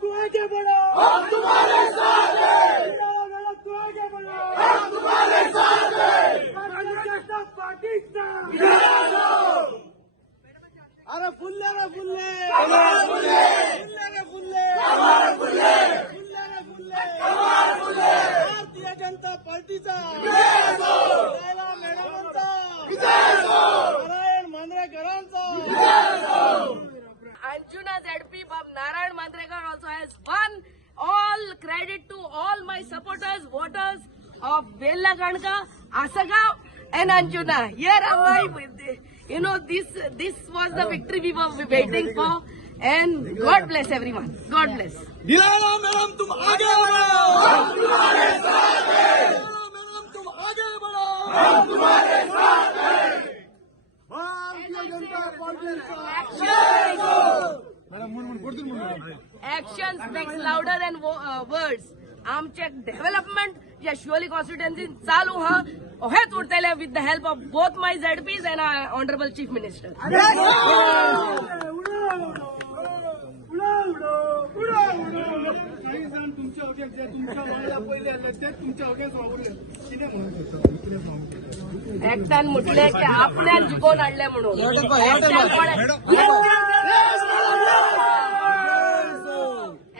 तू आगे बढ़ो, हम तुम्हारे साथ हैं। तू आगे बढ़ो, हम तुम्हारे साथ हैं। पाकिस्तान अरे फुल्ले रे फुल्ले, फुल्ले रे फुल्ले, फुल्ले रे फुल्ले, भारतीय जनता पार्टीचा मॅडमांचा, Narayan मांजरेकरांचा. Anjuna ZP Narayan Mandrekar also has won. All credit to all my supporters, voters of Vella Ganka, Asagav and Anjuna. Here am I with the, this was the victory we were waiting for. And God bless everyone. God bless. दिलाना madam तुम आगे बढ़ो, हम तुम्हारे साथ हैं. Madam तुम आगे बढ़ो, हम तुम्हारे साथ हैं. Bharatiya Janata Party Action speaks louder than words. आमचे डेव्हलपमेंट या शिवोली कॉन्स्टिट्युएन्सी चालू हेच उरतले with the help of both my ZPs and honourable chief minister. काही जण तुमच्या अगेन्स्ट जे तुमच्या वांगडा पहिले आले ते तुमच्या अगेन्स्ट वावरले. कितें म्हणून एकट्यान म्हटले की आपल्यान जिखोवन हाडले म्हणून.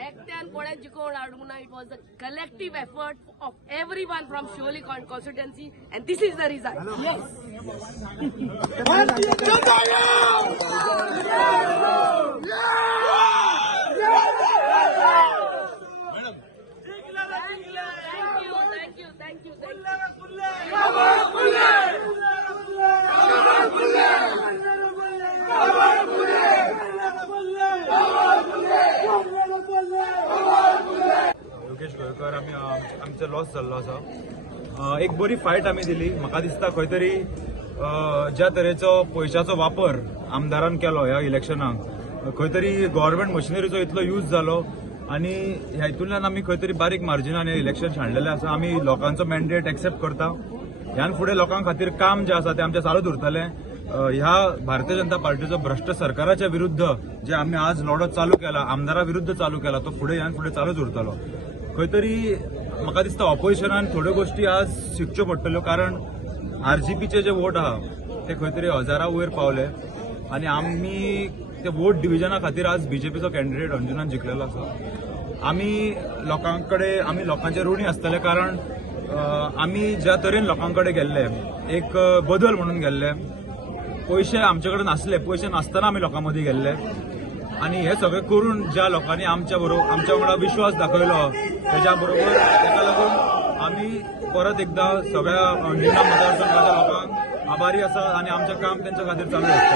एकट्यान कोणे जिखोवन हाडूंक ना. It was a collective effort of everyone from Siolim constituency and this is the result. Bharatiya Janata Thank you. Yogesh Goykar आमचो लॉस जाल्लो आसा. एक बरी फायट आमी दिली. म्हाका दिसता खंय तरी ज्या तरेचो पयशाचो वापर आमदारान केलो ह्या इलेक्शनाक, खंय तरी गव्हर्नमेंट मशिनरीचो इतलो यूज जालो आनी हेतूंतल्यान आमी खंय तरी बारीक मार्जिनान हे इलेक्शन हाडलेलें आसा. आमी लोकांचो मॅन्डेट एक्सेप्ट करता. ह्यान फुडें लोकां खातीर काम जें आसा तें आमचें चालूच उरतलें. ह्या भारतीय जनता पार्टीचो भ्रष्ट सरकाराच्या विरुद्ध जे आमी आज लढत चालू केला, आमदारा विरुद्ध चालू केला, तो ह्यान फुडें चालूच उरतलो. खंय तरी म्हाका दिसता ऑपोजिशनान थोड्यो गोश्टी आज शिकच्यो पडटल्यो, कारण RGPचे जे वोट आहा ते खंय तरी 1000 वयर पावले आनी आमी ते वोट डिव्हिजना खातीर आज BJPचो कॅन्डिडेट अंजुनान जिखलेलो आसा. आमी लोकांचे ऋणी आसतले, कारण आमी ज्या तरेन लोकांकडे गेल्ले, एक बदल म्हणून गेल्ले. पयशे आमचे कडेन नासले, पयशे नासतना आमी लोकां मदीं गेल्ले आनी हे सगळें करून ज्या लोकांनी आमच्या वांगडा विश्वास दाखयलो तेच्या बरोबर ताका लागून आमी परत एकदा सगळ्या अंजुना मतदारसंघाच्या लोकांक आभारी आसा आनी आमचें काम तेंच्या खातीर चालू आसतलें.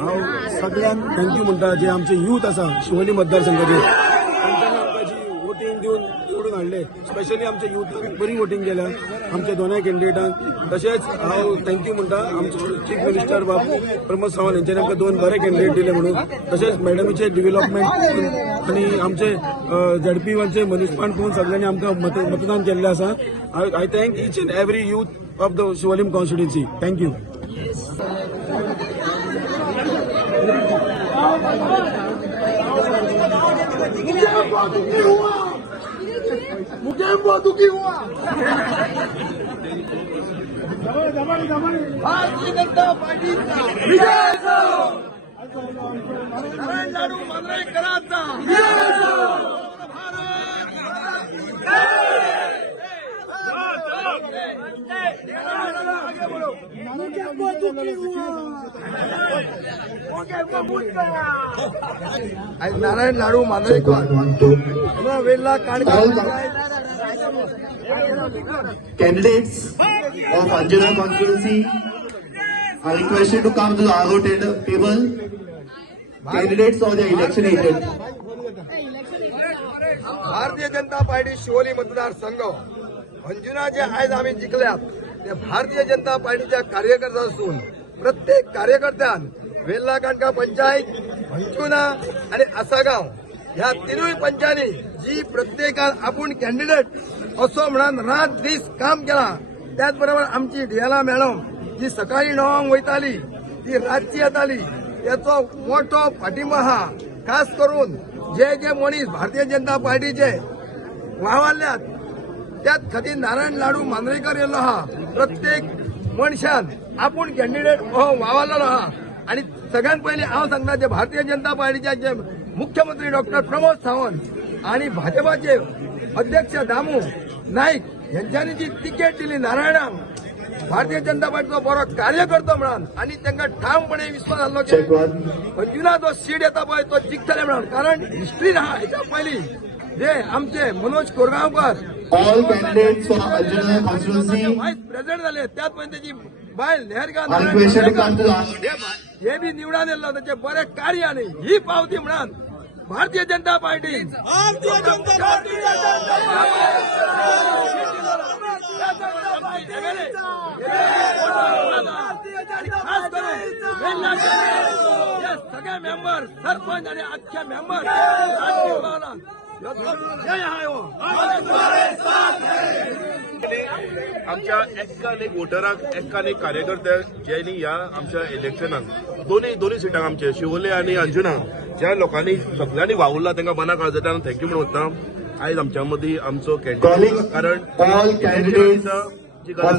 हांव सगळ्यांक थँक्यू म्हणटा जे आमचे यूथ आसा शिवोली मतदारसंघाचे, तांच्यांनी आमकां जी वोटींग दिवन निवडून हाडले. स्पेशली आमच्या युथाक बरी वोटींग केल्या आमच्या दोनूय कॅन्डिडेटांक. तशेंच हांव थँक्यू म्हणटा आमचे चीफ मिनिस्टर प्रमोद सावंत हेंच्यांनी आमकां 2 बरे कॅन्डिडेट दिले म्हणून. तशेंच मॅडमीचे डेव्हलपमेंट आनी आमचे ZP1चे मनीसपण पळोवन सगळ्यांनी आमकां मतदान केल्लें आसा. I thank each and every youth of the Siolim constituency. Thank you. दुखी हुआ भारतीय जनता पार्टी नारायण लाडू मांजरेकरांचा नारायण लाडू मांजरेकर वेल्ला Candidates of Anjuna constituency are requested to come to the RO table. Candidates of the election agent. भारतीय जनता पार्टी शिवोली मतदारसंघ अंजुना जे आज आम्ही जिंकल्यात ते भारतीय जनता पार्टीच्या कार्यकर्ता असून प्रत्येक कार्यकर्त्यान वेल्हा काणका पंचायत अंजुना आणि आसागाव ह्या तिनूय पंचायती जी प्रत्येकान आपूण कॅन्डिडेट असो म्हणून रात दीस काम केला. त्याचबरोबर आमची डियाला मॅडम जी सकाळी 9 वयताली ती रातची येताली याचो मोठो पाठिंबा हा. खास करून जे मनीस भारतीय जनता पार्टीचे वावरल्यात त्यात खातीर नारायण लाडू मांद्रेकर येयल्लो आहा. प्रत्येक मनशान आपूण कॅन्डिडेट हो वावरलेलो आहा. आणि सगळ्यात पयलीं हांव सांगता जे भारतीय जनता पार्टीचे जे मुख्यमंत्री डॉक्टर प्रमोद सावंत आणि भाजपाचे अध्यक्ष दामू नाईक यांच्यानी जी तिकेट दिली नारायणाक भारतीय जनता पार्टीचो बरो कार्यकर्तो म्हणून आणि तांकां ठामपणे विश्वास आसलो की अंजुना जो सीट येता पळय तो जिखतले म्हणून. कारण हिस्ट्री आहा हेच्या पयलीं जे आमचे Manoj Korgaonkar All candidates for Anjuna constituency vice president झाले त्याच पयलीं त्याची बायल नेहरगा are requested to come to the हे बी निवडून येयल्लो त्याचे बरे कार्य आणि ही पावती म्हणून भारतीय जनता पार्टी सगळे मेंबर सरपंच आणि अख्खे मेंबर जय हाय हो. आमच्या एक्कान एक वोटराक एक्कान एक कार्यकर्त्याक ज्यांनी ह्या आमच्या इलेक्शनाक दोन्ही सिटांक आमचे शिवोले आणि अंजुना ज्या लोकांनी सगळ्यांनी वावुरला तांकां मना काळजांतल्यान थँक्यू म्हणून वता. आयज आमच्या मदीं आमचो calling कॅन्डिडेट कारण all candidates of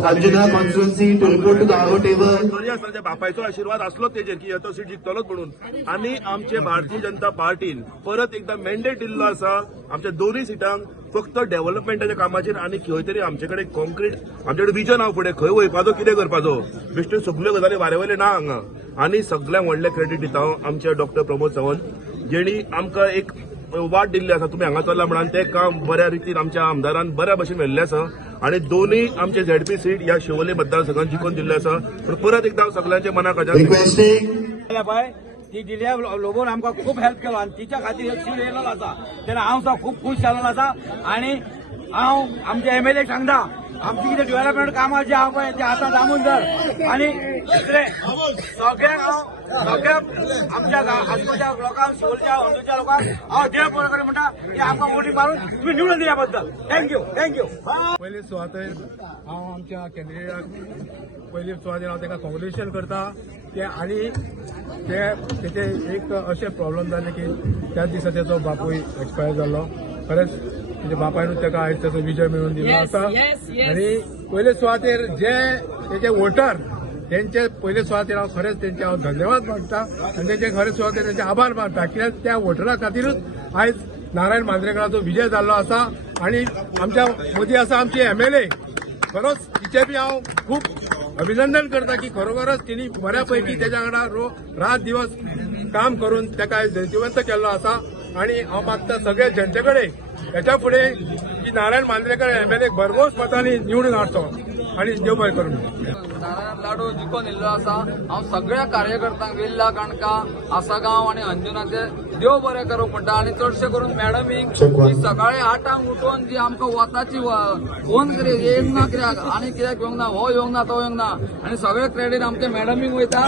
Anjuna constituency to report to the hour table. ताच्या बापायचो आशीर्वाद असलो तेजेर की तो सीट जिखतलोच म्हणून आनी आमचे भारतीय जनता पार्टीन परत एकदा मॅन्डेट दिल्लो आसा आमच्या दोन्ही सिटांक फक्त डेव्हलपमेंटाच्या कामाचेर आनी खंय तरी आमचे कडेन कॉन्क्रीट आमचे कडेन विजन आहा फुडें खंय वयपाचो कितें करपाचो बेश्टे सगल्यो गजाली वारेवयले ना हांगा. आनी सगळ्यांक व्हडलें क्रेडीट दिता हांव आमच्या डॉक्टर प्रमोद सावंत जेणी आमकां एक वाट दिल्ली आसा तुमी हांगा चल्ला म्हणून तें काम बऱ्या रितीन आमच्या आमदारान बऱ्या भशेन व्हेल्लें आसा. आणि दोन्ही आमचे झेडपी सीट या शिवोले मतदारसंघात जिखून दिल्ले आसा. पण परत एकदा सगळ्यांच्या मनाक Requesting पळय ती दिल्या लोबोन आमकां खूब हेल्प केलो आणि तिच्या खातीर एक सीट येयलो आसा तेन्ना हांव सुद्दां खूब खूश जाल्लो आसा. आणि हांव आमच्या MLA सांगता आमची कितें डेव्हलपमेंट कामां जी आहा पळय ती आतां जामून जाय. आणि दुसरें सगळ्यांक हांव सगळ्या आमच्या आसपासच्या लोकांक शिवोलच्या अंदूच्या लोकांक हांव देव बरो करी म्हणटा की आमकां वोटी मारून तुम्ही निवडून दिल्या बद्दल थँक्यू. पयले सुवातेर हांव आमच्या कॅन्डिडेटाक पयले सुवातेर हांव ताका कॉंग्रेच्युलेशन करता ते आनी तेचे एक अशें प्रॉब्लम जालें की त्याच दिसा तेचो बापूय एक्सपायर जाल्लो. खरेंच म्हणजे बापायनूच ताका आयज तेचो विजय मेळून दिलो आसा. आनी पयले सुवातेर जे तेचे वोटर तेंचे पयले सुवातेर हांव खरेंच तेंचे हांव धन्यवाद मानता आनी तेंचे खरेंच सुवातेर तेंचे आभार मानता कित्याक त्या वोटरा खातीरूच आयज नारायण मांद्रेकराचो विजय जाल्लो आसा. आनी आमच्या मदीं आसा आमची MLA खरोच तिचे बी हांव खूब अभिनंदन करता की खरोखरच तिणी बऱ्या पैकी तेच्या वांगडा रात दिवस काम करून ताका जैतिवंत केल्लो आसा. आणि हांव मागता सगळे जनते कडेन हेच्या फुडें की नारायण मांद्रेकर MLA भरघोस मतांनी निवडून हाडचो आणि देव बरें करून. नारायण लाडू जिखून येयल्लो आसा. हांव सगळ्या कार्यकर्त्यांक वेल्हा काणका आसागांव आणि अंजुनाचे देव बरें करूं म्हणटा. आणि चडशे करून मॅडमीक सकाळी 8 उठून जी आमकां वताची फोन येवंक ना कित्याक आनी कित्याक येवंक ना हो येवंक ना तो येवंक ना आणि सगळे क्रेडीट आमच्या मॅडमीक वयता.